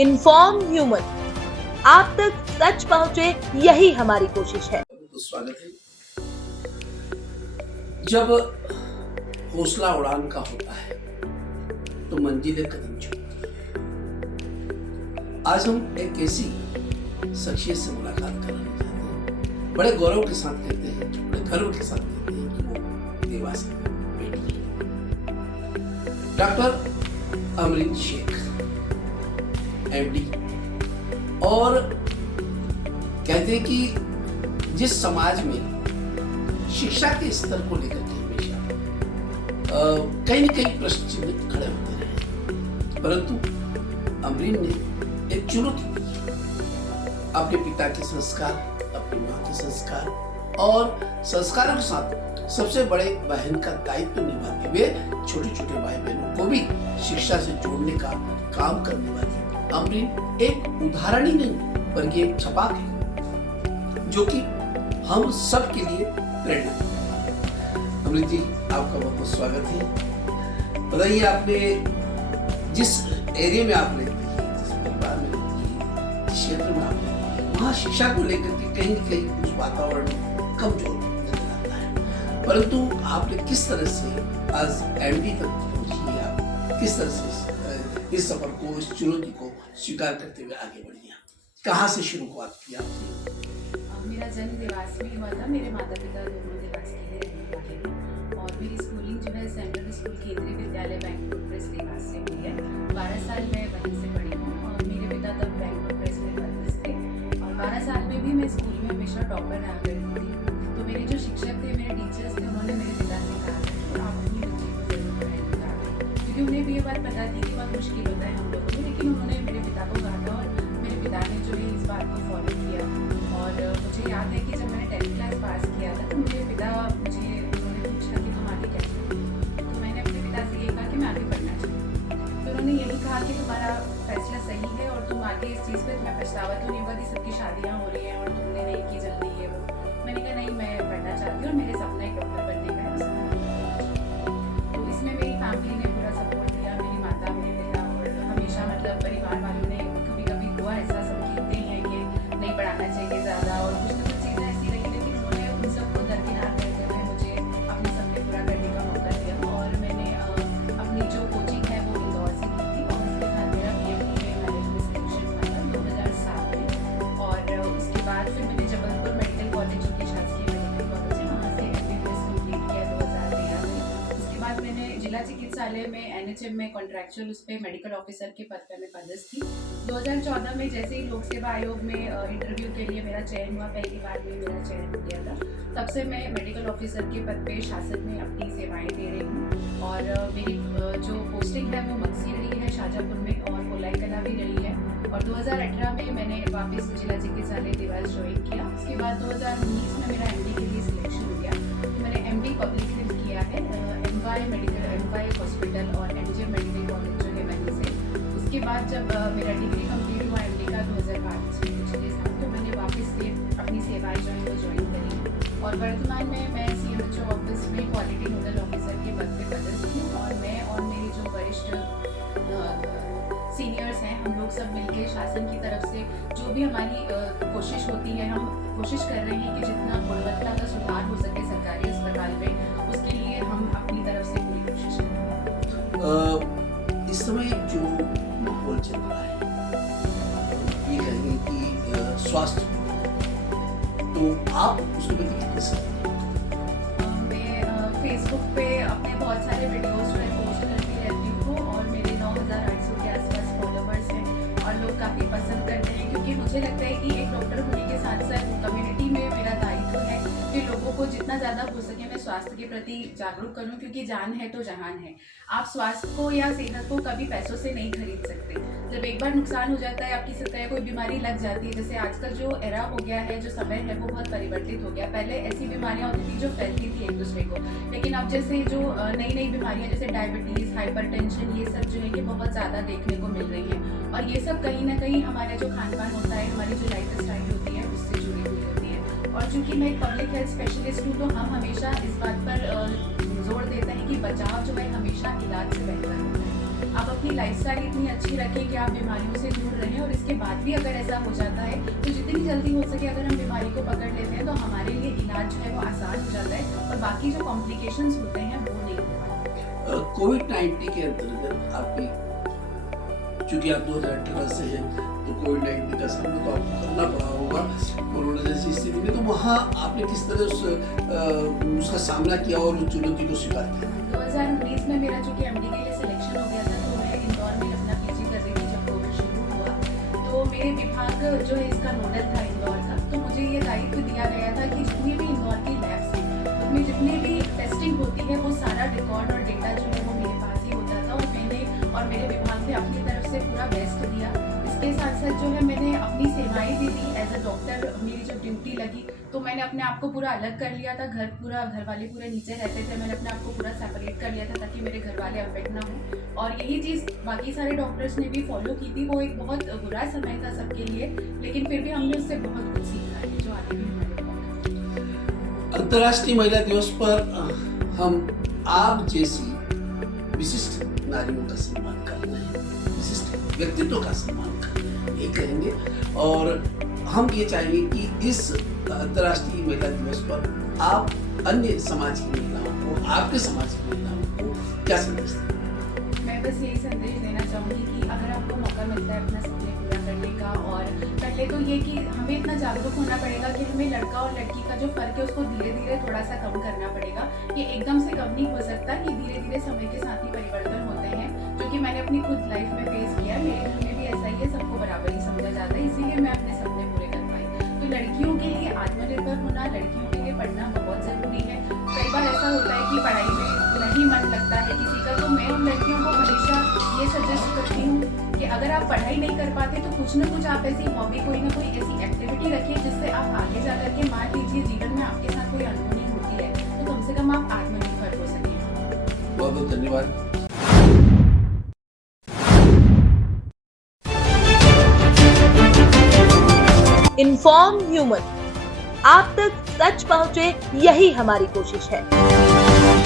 Inform human, आप तक सच पहुंचे, यही हमारी कोशिश है। तो स्वागत है। जब हौसला उड़ान का होता है तो मंजिलें कदम चूमती हैं। आज हम एक ऐसी शख्सियत से मुलाकात करने चाहते हैं। बड़े गौरव के साथ कहते हैं, बड़े गर्व के साथ कहते हैं कि वो देवास की बेटी है। डॉक्टर अमरीन शेख, MD, और कहते हैं कि जिस समाज में शिक्षा के स्तर को लेकर के हमेशा कहीं न कहीं प्रश्न चिन्ह खड़े होते रहे, परंतु अमरीन ने एक चुनौती दी। अपने पिता के संस्कार, अपनी माँ के संस्कार और संस्कारों के साथ सबसे बड़े बहन का दायित्व निभाते हुए छोटे छोटे भाई बहनों को भी शिक्षा से जोड़ने का काम करने वाली अमरीन एक उदाहरण ही नहीं बल्कि एक छपाक है जो कि हम सब के लिए प्रेरणा है। अमरीन जी, आपका बहुत बहुत स्वागत है। बताइए, आपने जिस एरिया में आप रहती है, जिस परिवार में रहती है, जिस क्षेत्र में आप रहती है, वहाँ शिक्षा को लेकर के कहीं न कहीं कुछ वातावरण कमजोर नजर आता है, परंतु आपने किस तरह से आज MD तक पहुंची है, आप किस तरह से इस सफर को, इस चुनौती को स्वीकार करते हुए आगे बढ़ी हैं? कहाँ से शुरुआत की आपने? मेरा जन्म देवास में हुआ था। मेरे माता पिता दोनों देवास के ही रहने वाले हैं और मेरी स्कूलिंग जो है सेंट्रल स्कूल केंद्रीय विद्यालय बैंगलोर प्रेस देवास से हुई है। 12 साल मैं वहीं से पढ़ी हूँ और मेरे पिता तब बैंगलोर प्रेस में पदस्थ थे और 12 साल में भी मैं स्कूल में हमेशा टॉपर रहा करती थी। तो मेरे जो शिक्षक थे, मेरे टीचर्स थे, उन्होंने मेरे पिता से कहा था कि आप अपनी बच्ची को जरूर पढ़ाई निकालें, क्योंकि उन्हें भी ये बात पता थी कि बहुत मुश्किल होता है हम लोगों को, लेकिन उन्होंने मेरे पिता को कहा था और मेरे पिता ने जो है इस बात को फॉलो किया। और मुझे याद है कि जब मैंने 10th क्लास पास किया था तो मेरे पिता उन्होंने पूछा कि तुम आगे क्या चाहती हो, तो मैंने अपने पिता से ये कहा कि मैं आगे पढ़ना चाहती हूँ। तो उन्होंने यही कहा कि तुम्हारा फैसला सही है और तुम आगे इस चीज़ पर तुम्हें पछतावा तो नहीं होगा कि सबकी शादियाँ हो रही हैं और तुमने नहीं की जल्दी है वो। मैंने कहा नहीं, मैं पढ़ना चाहती हूँ और मेरे सपना एक डॉक्टर बनने का है। तो इसमें मेरी फैमिली ने पूरा सपोर्ट दिया, मेरी माता, मेरे पिता, और हमेशा मतलब परिवार वालों ने कभी कभी हुआ ऐसा, सब कहते हैं कि नहीं पढ़ाना चाहिए ज़्यादा और कुछ ना कुछ चीज़ें ऐसी रही, लेकिन उन्होंने उन सबको दरकिनार करते हुए मुझे अपने सपने पूरा करने का मौका दिया। और मैंने अपनी जो कोचिंग है वो इंदौर से की थी और उसके साथ मेरा PMT में मैनेजमेंट सिलेक्शन हुआ था 2007 में। और उसके बाद फिर मैंने जबलपुर मेडिकल कॉलेज, जो कि शासकीय मेडिकल कॉलेज है, वहाँ से MBBS कंप्लीट किया 2013 में। उसके बाद मैंने जिला चिकित्सालय में NHM में कॉन्ट्रैक्चुअल उस पर मेडिकल ऑफिसर के पद पर मैं पदस्थ थी। 2014 में जैसे ही लोक सेवा आयोग में इंटरव्यू के लिए मेरा चयन हुआ, पहली बार में मेरा चयन हो गया था, तब से मैं मेडिकल ऑफिसर के पद पे शासन में अपनी सेवाएं दे रही हूँ। और मेरी जो पोस्टिंग है वो मक्सी रही है, शाजापुर में, और कोलाई कला भी रही है। और 2018 में मैंने वापस जिला चिकित्सालय देवास ज्वाइन किया। उसके बाद 2019 में मेरा MD के लिए सिलेक्शन हो गया, तो मैंने MD पब्लिक हेल्थ किया है MY हॉस्पिटल और NJ मेडिकल कॉलेज जो है वहीं से। उसके बाद जब मेरा डिग्री कंप्लीट हुआ MD का 2022 में पिछले साल, तो मैंने वापस से अपनी सेवाएं जो है वो ज्वाइन करी और वर्तमान में मैं CMHO ऑफिस में क्वालिटी नोडल ऑफिसर के पद पे पदस्थ हूँ। और मैं और मेरे जो वरिष्ठ सीनियर्स हैं, हम लोग सब मिलकर शासन की तरफ से जो भी हमारी कोशिश होती है, हम कोशिश कर रहे हैं कि जितना गुणवत्ता का सुधार हो सके सरकारी अस्पताल में, उसके लिए हम अपनी तरफ से पूरी कोशिश करें। इस समय जो माहौल चल रहा है, ये कहेंगे कि स्वास्थ्य, तो आप उसको बताइए कैसे? मैं फेसबुक पे अपने बहुत सारे वीडियोस जो है पोस्ट करती रहती हूँ और मेरे 9800 के आसपास फॉलोवर्स हैं और लोग काफ़ी पसंद करते हैं, क्योंकि मुझे लगता है कि एक डॉक्टर होने के साथ साथ कम्युनिटी में मेरा दायित्व है कि लोगों को जितना ज़्यादा हो सके मैं स्वास्थ्य के प्रति जागरूक करूँ, क्योंकि जान है तो जहान है। आप स्वास्थ्य को या सेहत को कभी पैसों से नहीं खरीद सकते। जब एक बार नुकसान हो जाता है, आपकी सतह कोई बीमारी लग जाती है, जैसे आजकल जो एरा हो गया है, जो समय है वो बहुत परिवर्तित हो गया। पहले ऐसी बीमारियां होती थी जो फैलती थी एक दूसरे को, लेकिन अब जैसे जो नई नई बीमारियां जैसे डायबिटीज़, हाइपरटेंशन, ये सब जो है कि बहुत ज़्यादा देखने को मिल रही है। और ये सब कहीं ना कहीं हमारा जो खान पान होता है, हमारी जो लाइफ स्टाइल होती है, उससे जुड़ी हुई होती है। और चूँकि मैं एक पब्लिक हेल्थ स्पेशलिस्ट हूँ, तो हम हमेशा इस बात पर जोर देते हैं कि बचाव जो है हमेशा इलाज से बेहतर होता है। आप अपनी आपकी लाइफस्टाइल इतनी अच्छी रखें कि आप बीमारियों से दूर रहें, और इसके बाद भी अगर ऐसा हो जाता है तो जितनी जल्दी हो सके अगर हम बीमारी को पकड़ लेते हैं तो हमारे लिए इलाज जो है वो आसान हो जाता है और बाकी जो कॉम्प्लिकेशंस होते हैं वो नहीं हो पाते। कोविड-19 के अंतर्गत आपकी, चूंकि आप 2018 से हैं तो कोविड-19 का सामना तो आपको करना पड़ा होगा कोरोना जैसी स्थिति में, तो वहाँ आपने किस तरह उसका सामना किया और उस चुनौती को स्वीकार किया? 2019 में मेरा चूंकि एमडी के लिए सिलेक्शन हो गया था, तो मैं इंदौर में अपना पीजी कर रही थी जब कोविड शुरू हुआ। तो मेरे विभाग जो है इसका नोडल था इंदौर का, तो मुझे ये दायित्व दिया गया था कि जितनी भी इंदौर की लैब्स हैं उसमें जितनी भी टेस्टिंग होती है वो सारा रिकॉर्ड और डेटा जो है वो मेरे पास ही होता था, और मैंने और मेरे विभाग ने अपनी तरफ से पूरा बेस्ट दिया। इसके साथ साथ जो है मैंने अपनी सेवाएं भी दी एज अ डॉक्टर। मेरी जब ड्यूटी लगी तो मैंने अपने आप को पूरा अलग कर लिया था, घर वाले पूरे नीचे रहते थे, मैंने अपने आप को पूरा सेपरेट कर लिया था ताकि मेरे घर वाले अफेक्ट ना हो। और यही चीज़ बाकी सारे डॉक्टर्स ने भी फॉलो की थी। वो एक बहुत बुरा समय था सबके लिए, लेकिन फिर भी हमने उससे बहुत कुछ सीखा है जो आगे भी हमारे लिए। अंतर्राष्ट्रीय महिला दिवस पर हम आप जैसी विशिष्ट नारियों का सम्मान करना है, विशिष्ट व्यक्तित्व का सम्मान करना है, ये कहेंगे। और हम ये चाहेंगे कि इस अंतर्राष्ट्रीय महिला दिवस पर आप अन्य समाज की महिलाओं को, आपके समाज की महिलाओं को क्या संदेश दें? मैं बस यही संदेश देना चाहूँगी कि अगर आपको मौका मिलता है अपना सपने पूरा करने का, और पहले तो ये कि हमें इतना जागरूक होना पड़ेगा कि हमें लड़का और लड़की का जो फ़र्क है उसको धीरे धीरे थोड़ा सा कम करना पड़ेगा। ये एकदम से कम नहीं हो सकता, ये धीरे धीरे समय के साथ ही परिवर्तन होते हैं, जो कि मैंने अपनी खुद लाइफ में फेस किया। मेरे घर में भी ऐसा ही है, सबको बराबर ही समझा जाता है, इसीलिए मैं अपने सपने पूरे कर पाई। तो लड़कियों के लिए आत्मनिर्भर होना, लड़कियों के लिए पढ़ना बहुत ज़रूरी है। कई बार ऐसा होता है कि पढ़ाई में नहीं मन लगता है किसी का, तो मैं उन लड़कियों को हमेशा ये सजेस्ट करती हूँ कि अगर आप पढ़ाई नहीं कर पाते तो कुछ ना कुछ आप ऐसी हॉबी, कोई ना कोई ऐसी एक्टिविटी रखिए जिससे आप आगे जा करके, मान लीजिए जीवन में आपके साथ कोई अनहोनी होती है तो कम से कम आप आत्मनिर्भर हो सकें। बहुत बहुत धन्यवाद। इन्फॉर्म ह्यूमन, आप तक सच पहुंचे, यही हमारी कोशिश है।